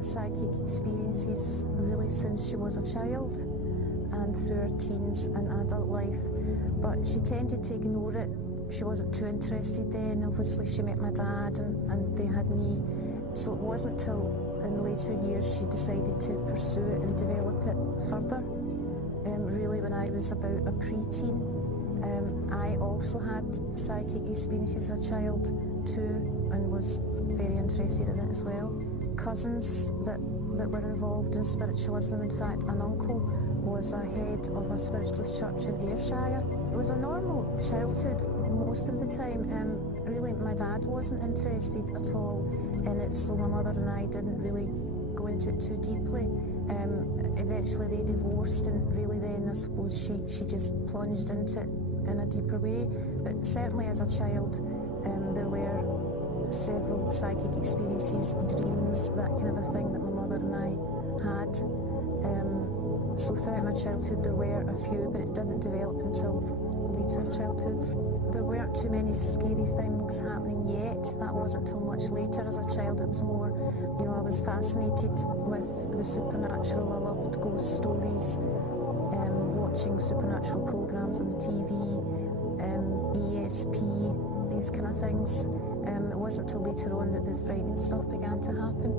psychic experiences really since she was a child and through her teens and adult life, but she tended to ignore it. She wasn't too interested then. Obviously she met my dad and they had me, so it wasn't till in later years she decided to pursue it and develop it further. Really when I was about a pre-teen, I also had psychic experiences as a child too and was very interested in it as well. Cousins that were involved in spiritualism. In fact, an uncle was a head of a spiritualist church in Ayrshire. It was a normal childhood most of the time. Really, my dad wasn't interested at all in it, so my mother and I didn't really go into it too deeply. Eventually they divorced, and really then I suppose she just plunged into it in a deeper way. But certainly as a child, there were several psychic experiences, dreams, that kind of a thing that my mother and I had. So throughout my childhood there were a few, but it didn't develop until later childhood. There weren't too many scary things happening yet. That wasn't until much later. As a child it was more, I was fascinated with the supernatural. I loved ghost stories, watching supernatural programs on the TV, ESP, these kind of things. It wasn't until later on that the frightening stuff began to happen.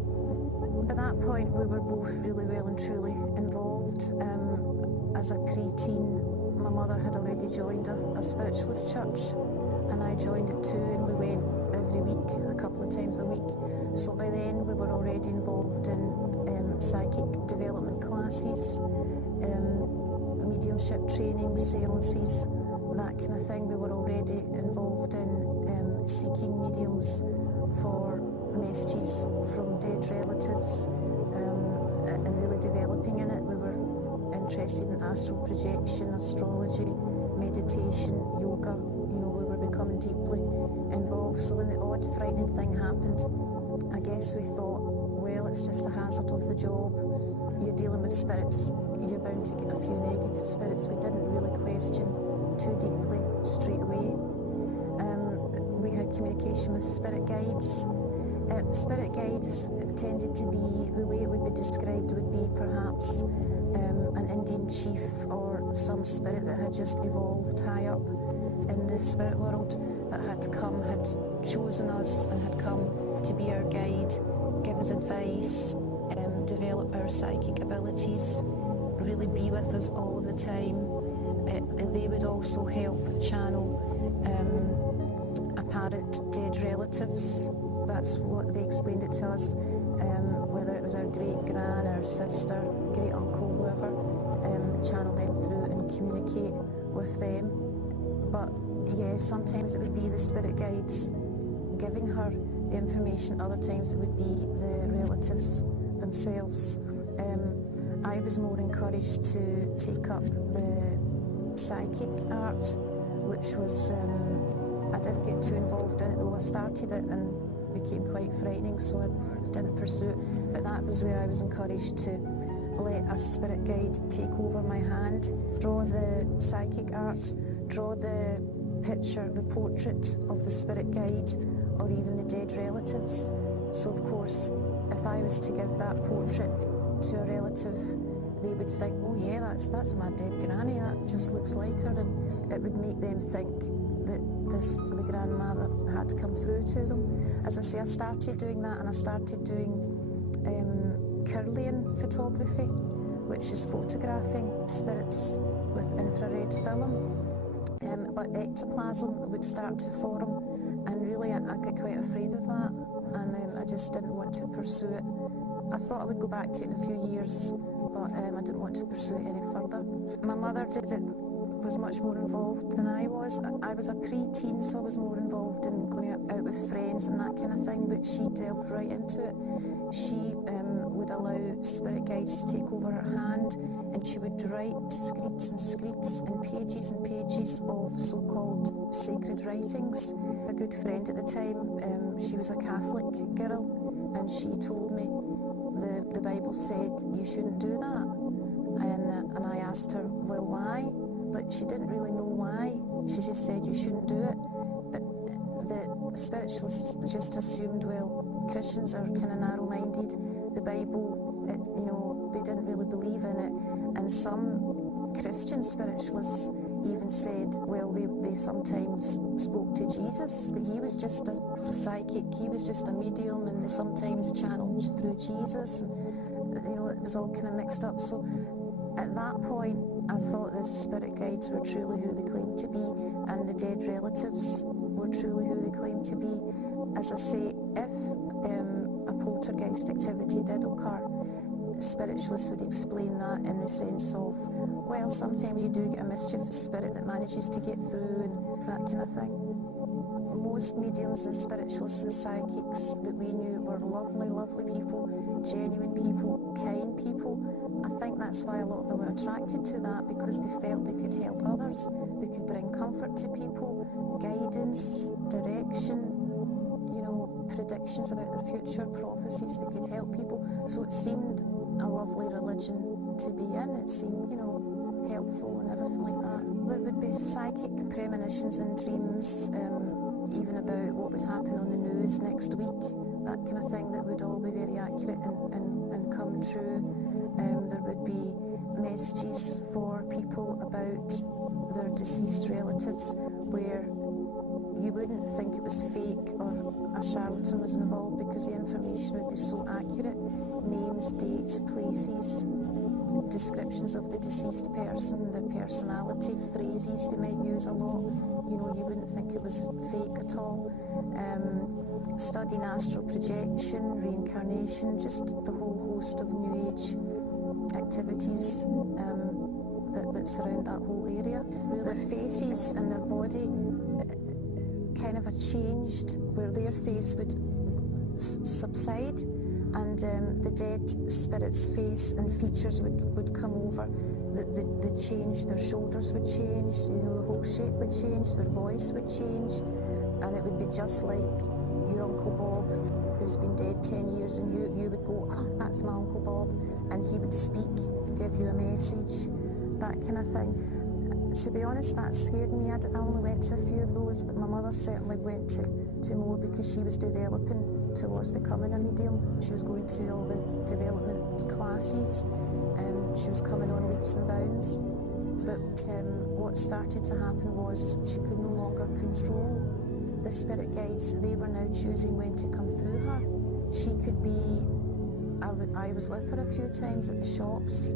At that point we were both really well and truly involved. As a pre-teen, my mother had already joined a spiritualist church, and I joined it too, and we went every week, a couple of times a week. So by then we were already involved in psychic development classes, mediumship training, seances, that kind of thing. We were already involved in seeking mediums for messages from dead relatives, and really developing in it. We were interested in astral projection, astrology, meditation, yoga. We were becoming deeply involved. So when the odd frightening thing happened, I guess we thought, well, it's just a hazard of the job. You're dealing with spirits, you're bound to get a few negative spirits. We didn't really question too deeply straight away. We had communication with spirit guides. Spirit guides tended to be, the way it would be described would be perhaps an Indian chief or some spirit that had just evolved high up in the spirit world, that had chosen us and had come to be our guide, give us advice, develop our psychic abilities, really be with us all of the time. They would also help channel apparent dead relatives. That's what they explained it to us, whether it was our great-gran, our sister, great-uncle, whoever, channel them through and communicate with them. But yeah, sometimes it would be the spirit guides giving her the information, other times it would be the relatives themselves. I was more encouraged to take up the psychic art, which was, I didn't get too involved in it, though I started it and became quite frightening, so I didn't pursue it. But that was where I was encouraged to let a spirit guide take over my hand, draw the psychic art, draw the picture, the portrait of the spirit guide, or even the dead relatives. So of course, if I was to give that portrait to a relative, they would think, oh yeah, that's my dead granny, that just looks like her, and it would make them think that the grandmother had come through to them. As I say, I started doing that, and I started doing Kirlian photography, which is photographing spirits with infrared film. But ectoplasm would start to form, and really I got quite afraid of that, and I just didn't want to pursue it. I thought I would go back to it in a few years, but I didn't want to pursue it any further. My mother was much more involved than I was. I was a pre-teen, so I was more involved in going out with friends and that kind of thing, but she delved right into it. She would allow spirit guides to take over her hand, and she would write screeds and screeds and pages of so-called sacred writings. A good friend at the time, she was a Catholic girl, and she told me the Bible said you shouldn't do that, and I asked her, well, why? But she didn't really know why. She just said you shouldn't do it. But the spiritualists just assumed, well, Christians are kind of narrow-minded. The Bible, you know, they didn't really believe in it. And some Christian spiritualists even said, well, they sometimes spoke to Jesus, that he was just a psychic, he was just a medium, and they sometimes channeled through Jesus. And, you know, it was all kind of mixed up. So at that point, I thought the spirit guides were truly who they claimed to be, and the dead relatives were truly who they claimed to be. As I say, if a poltergeist activity did occur, spiritualists would explain that in the sense of, well, sometimes you do get a mischievous spirit that manages to get through and that kind of thing. Most mediums and spiritualists and psychics that we knew were lovely, lovely people, genuine people, kind people. I think that's why a lot of them were attracted to that, because they felt they could help others, they could bring comfort to people, guidance, direction, you know, predictions about their future, prophecies, they could help people. So it seemed a lovely religion to be in. It seemed, you know, helpful and everything like that. There would be psychic premonitions and dreams, even about what would happen on the news next week, that kind of thing, that would all be very accurate and come true. There would be messages for people about their deceased relatives where you wouldn't think it was fake or a charlatan was involved, because the information would be so accurate. Names, dates, places, descriptions of the deceased person, their personality, phrases they might use a lot. You know, you wouldn't think it was fake at all. Studying astral projection, reincarnation, just the whole host of New Age activities that surround that whole area. Their faces and their body kind of changed, where their face would subside and the dead spirit's face and features would come over. They'd change, their shoulders would change, you know, the whole shape would change, their voice would change, and it would be just like your Uncle Bob, who's been dead 10 years, and you would go, ah, that's my Uncle Bob, and he would speak, give you a message, that kind of thing. To be honest, that scared me. I only went to a few of those, but my mother certainly went to more, because she was developing towards becoming a medium. She was going to all the development classes, she was coming on leaps and bounds. But what started to happen was she could no longer control the spirit guides. They were now choosing when to come through her. She could be, I was with her a few times at the shops,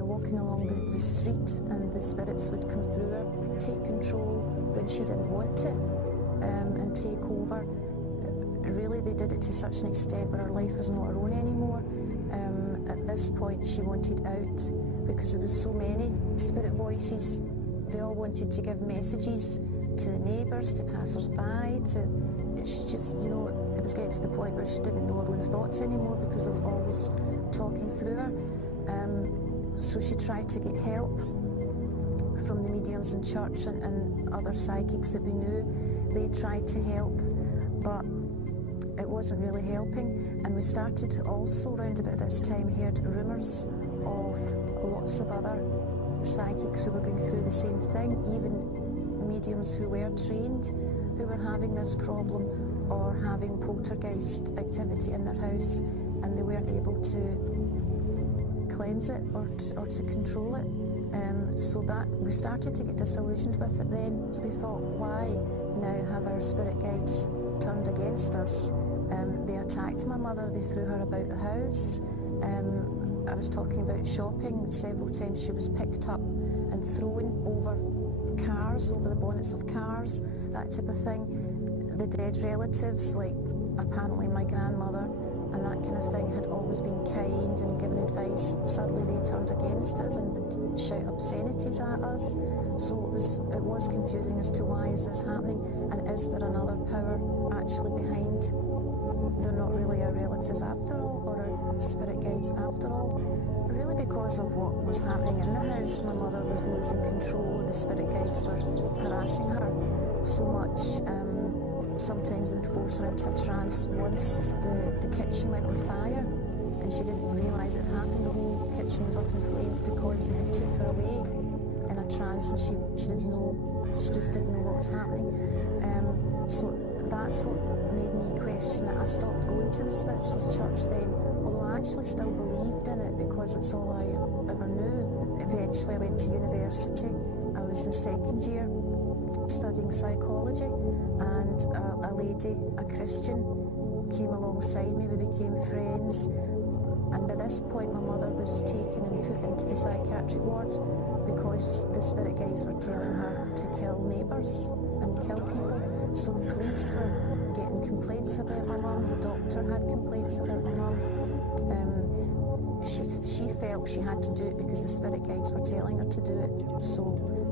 walking along the street, and the spirits would come through her, take control when she didn't want to, and take over. Really, they did it to such an extent where her life was not her own anymore. At this point, she wanted out, because there was so many spirit voices. They all wanted to give messages to the neighbours, to passers-by, it's just, you know, it was getting to the point where she didn't know her own thoughts anymore, because they were always talking through her. So she tried to get help from the mediums in church and other psychics that we knew. They tried to help, but it wasn't really helping. And we started to also, around about this time, heard rumours of lots of other psychics who were going through the same thing, even mediums who were trained, who were having this problem or having poltergeist activity in their house, and they weren't able to cleanse it or to control it. So that we started to get disillusioned with it then. So we thought, why now have our spirit guides turned against us? They attacked my mother, they threw her about the house. I was talking about shopping. Several times she was picked up and thrown over cars, over the bonnets of cars, that type of thing. The dead relatives, like apparently my grandmother and that kind of thing, had always been kind and given advice. Suddenly they turned against us and would shout obscenities at us. So it was confusing as to why is this happening, and is there another power actually behind? They're not really our relatives after all, or our spirit guides after all. Really, because of what was happening in the house, my mother was losing control, and the spirit guides were harassing her so much. Sometimes they would force her into a trance. Once the kitchen went on fire, and she didn't realise it happened. The whole kitchen was up in flames because they had took her away in a trance, and she didn't know. She just didn't know what was happening. So that that's what made me question it. I stopped going to the Spiritualist church then, although I actually still believed in it because it's all I ever knew. Eventually I went to university. I was in second year studying psychology, and a lady, a Christian, came alongside me. We became friends, and by this point my mother was taken and put into the psychiatric ward because the spirit guides were telling her to kill neighbours and kill people. So the police were getting complaints about my mum, the doctor had complaints about my mum. She felt she had to do it because the spirit guides were telling her to do it.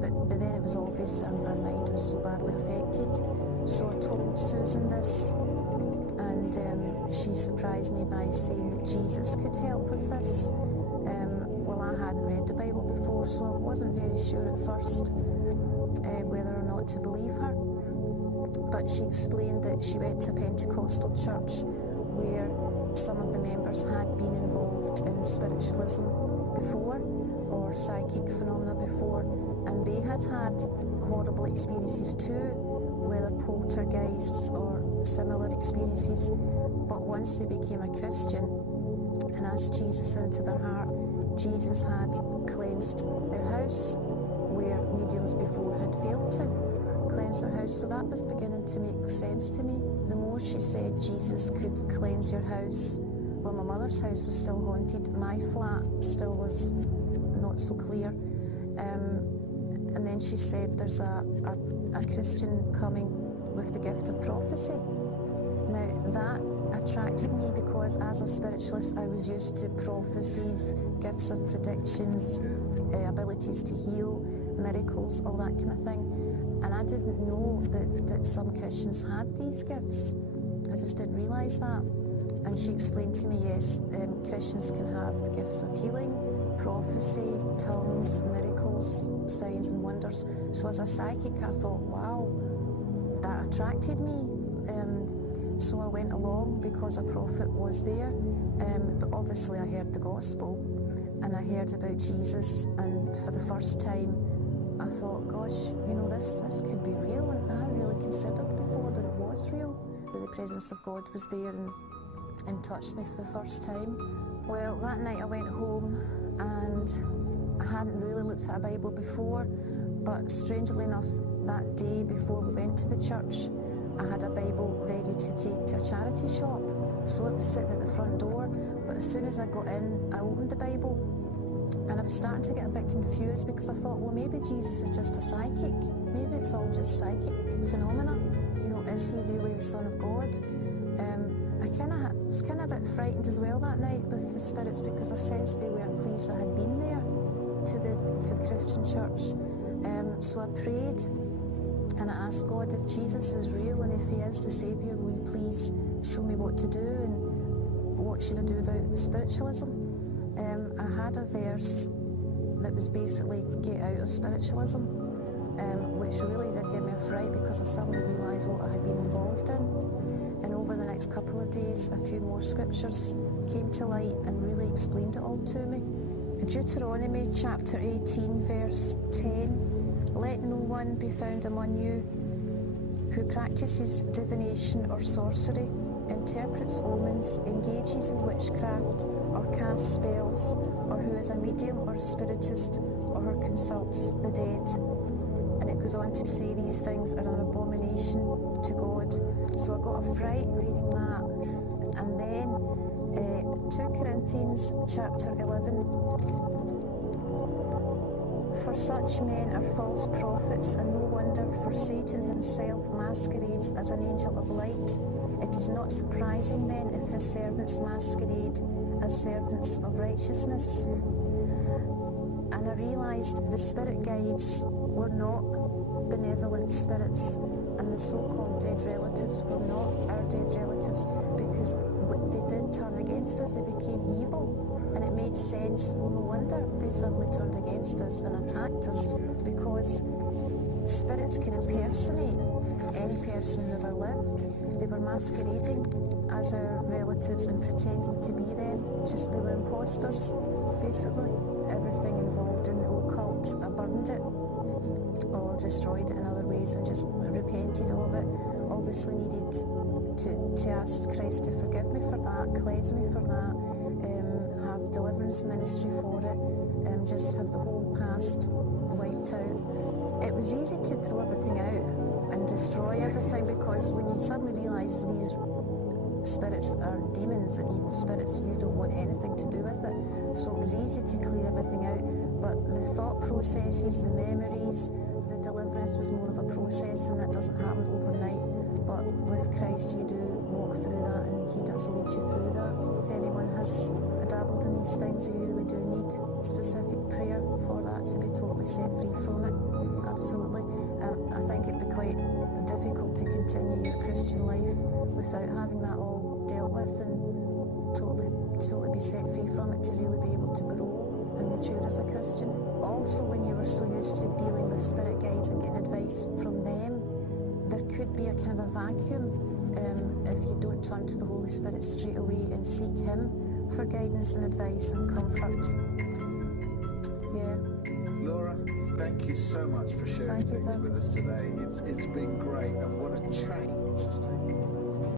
But then it was obvious that her mind was so badly affected. So I told Susan this, and she surprised me by saying that Jesus could help with this. Well, I hadn't read the Bible before, so I wasn't very sure at first whether or not to believe her. But she explained that she went to a Pentecostal church where some of the members had been involved in spiritualism before, or psychic phenomena before, and they had had horrible experiences too, whether poltergeists or similar experiences. But once they became a Christian and asked Jesus into their heart, Jesus had cleansed their house, where mediums before had failed to cleanse their house. So that was beginning to make sense to me. The more she said Jesus could cleanse your house, well, my mother's house was still haunted. My flat still was not so clear. And then she said there's a Christian coming with the gift of prophecy. Now that attracted me because as a spiritualist I was used to prophecies, gifts of predictions, abilities to heal, miracles, all that kind of thing. And I didn't know that some Christians had these gifts. I just didn't realise that. And she explained to me, yes, Christians can have the gifts of healing, prophecy, tongues, miracles, signs and wonders. So as a psychic I thought, wow, that attracted me. So I went along because a prophet was there. But obviously I heard the gospel and I heard about Jesus, and for the first time I thought, gosh, you know, this could be real, and I hadn't really considered before that it was real. The presence of God was there and touched me for the first time. Well, that night I went home and I hadn't really looked at a Bible before, but strangely enough, that day before we went to the church, I had a Bible ready to take to a charity shop. So it was sitting at the front door, but as soon as I got in, I opened the Bible. And I was starting to get a bit confused because I thought, well, maybe Jesus is just a psychic. Maybe it's all just psychic phenomena. You know, is he really the Son of God? I was kind of a bit frightened as well that night with the spirits because I sensed they weren't pleased I had been there to the Christian church. So I prayed and I asked God, if Jesus is real and if he is the Saviour, will you please show me what to do and what should I do about spiritualism? I had a verse that was basically get out of spiritualism, which really did give me a fright because I suddenly realised what I had been involved in. And over the next couple of days, a few more scriptures came to light and really explained it all to me. Deuteronomy chapter 18 verse 10, let no one be found among you who practices divination or sorcery, interprets omens, engages in witchcraft, or casts spells, or who is a medium or a spiritist, or who consults the dead. And it goes on to say these things are an abomination to God. So I got a fright reading that. And then 2 Corinthians chapter 11. For such men are false prophets, and no wonder, for Satan himself masquerades as an angel of light. It is not surprising then if his servants masquerade as servants of righteousness. And I realised the spirit guides were not benevolent spirits, and the so-called dead relatives were not our dead relatives, because they did turn against us, they became evil. And it made sense, well, no wonder they suddenly turned against us and attacked us, because spirits can impersonate any person who ever lived. They were masquerading as our relatives and pretending to be them. Just they were imposters, basically. Everything involved in the occult, I burned it or destroyed it in other ways and just repented of it. obviously needed to ask Christ to forgive me for that, cleanse me for that, have deliverance ministry for it, just have the whole past wiped out. It was easy to throw everything out and destroy everything, because when you suddenly realise these spirits are demons and evil spirits, you don't want anything to do with it. So it was easy to clear everything out, but the thought processes, the memories, the deliverance was more of a process, and that doesn't happen overnight. But with Christ you do walk through that, and he does lead you through that. If anyone has dabbled in these things, you really do need specific prayer for that to be totally set free from it. Absolutely. I think it'd be quite difficult to continue your Christian life without having that all dealt with and totally be set free from it, to really be able to grow and mature as a Christian. Also, when you were so used to dealing with spirit guides and getting advice from them, there could be a kind of a vacuum if you don't turn to the Holy Spirit straight away and seek him for guidance and advice and comfort. Yeah. Laura, thank you so much for sharing things with us today. It's been great, and what a change it's taken.